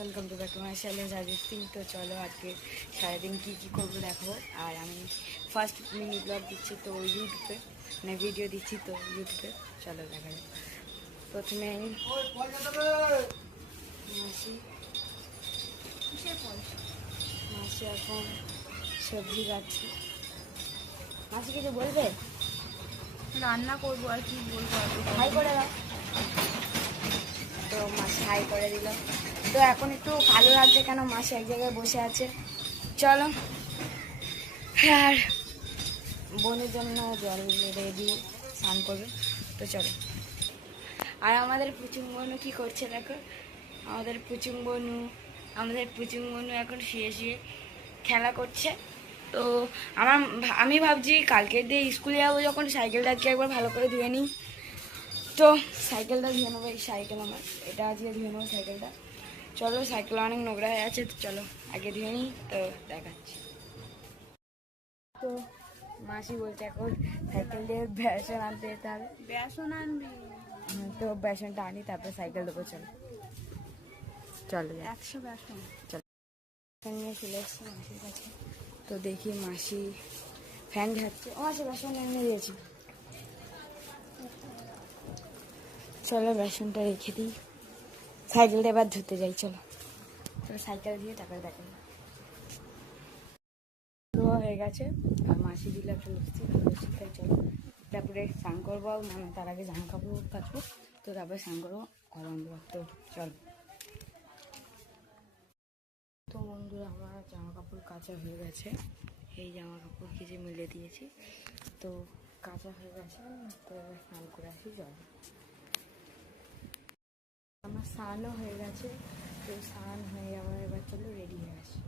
Welcome to back to my channel Rajesh Singh. তো চলো আজকে সারাদিন কী কী করবো দেখো। আর আমি ফার্স্ট মিনি ব্লগ দিচ্ছি তো ইউটিউবে, মানে ভিডিও দিচ্ছি তো ইউটিউবে। চলো দেখা যাক। প্রথমে মাসি এখন সবজি কাটছি। মাসি কিছু বলবে? রান্না করবো আর কি বলবো। হাই করে দাও। তো মাসি হাই করে দিল। তো এখন একটু ভালো লাগছে কেন মাসি এক জায়গায় বসে আছে। চলো আর বোনের জন্য জল রেডি, স্নান করবে। তো চলো। আর আমাদের পুচুং বনু কী করছে দেখো। আমাদের পুচুং বনু এখন শুয়ে শুয়ে খেলা করছে। তো আমি ভাবছি কালকে দিয়ে স্কুলে যাবো যখন, সাইকেলটা আজকে একবার ভালো করে ধুয়ে নিই। তো সাইকেলটা ধুয়ে নেবো। এই সাইকেল আমার, এটা আজকে ধুয়ে নেবো সাইকেলটা। চলো, সাইকেল অনেক নোংরা হয়ে আছে, তো চলো আগে ধুয়ে নিই, তো দেখাচ্ছি। তো মাসি বলছে এখন সাইকেল দিয়ে বেসন আনতে যেতে হবে। বেসন আনবি? তো বেসনটা আনি, তারপর সাইকেল দেবো। চলো চলো 100 বেসন। চলো নিয়ে চলে এসছি মাসির কাছে। তো দেখি মাসি ফ্যান ঝাড়ছে। ও মাসি বেসন এনে দিয়েছি। চলো বেসনটা রেখে দিই, সাইকেলটা এবার ধুতে যাই। চলো তো সাইকেল দিয়ে তারপরে দেখা যাবে। ধোয়া হয়ে গেছে আর মাসি দিলে চলে এসেছি। তাই চলো তারপরে স্নান করবো, মানে তার আগে জামা কাপড় কাচবো, তো তারপরে স্নান করবো, ঘর বাঁধবো। তো চলো। তো বন্ধুরা আমার জামা কাপড় কাচা হয়ে গেছে। এই জামা কাপড় কিছু মিলে দিয়েছি, তো কাচা হয়ে গেছে। তো এবার স্নান করে আসি। চলো, আমার স্নানও হয়ে গেছে। তো স্নান হয়ে যাওয়ার এবার চলো রেডি হয়ে আসি।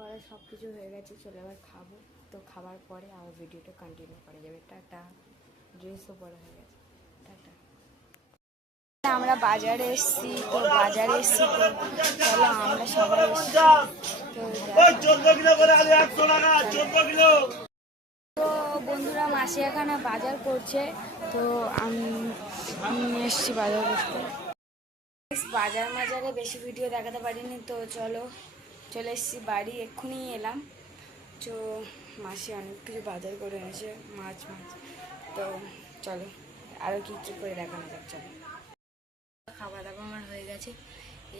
পরে সব কিছু হয়ে গেছে, চলে এবার খাবো। তো খাবার পরে আবার ভিডিওটা কন্টিনিউ করা যাবে। টাটা। ড্রেসও পরা হয়ে গেছে। টাটা। আমরা বাজারে এসেছি। তো বাজারে এসেছি, তো চলো আমরা সবাই এসেছি। তো বন্ধুরা মাসি এখানে বাজার করছে, তো আমি এসেছি বাজার করতে। বাজারে বেশি ভিডিও দেখাতে পারিনি। তো চলো চলে এসেছি বাড়ি, এক্ষুনি এলাম। তো মাসি অনেক কিছু বাজার করে এনেছে, মাছ। তো চলো আরও কী কী করে দেখানো যাক। চলো, খাওয়া দাওয়া আমার হয়ে গেছে,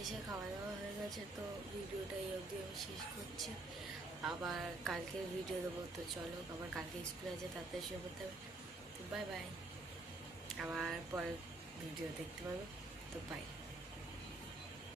এসে খাওয়া দাওয়া হয়ে গেছে। তো ভিডিওটা এই অবধি আমি শেষ করছি। আবার কালকের ভিডিও দেবো। তো চলো, আবার কালকে স্কুল আছে, তাড়াতাড়ি শুরু করতে হবে। তো বাই বাই, আবার পরে ভিডিও দেখতে পাবে। তো বাই।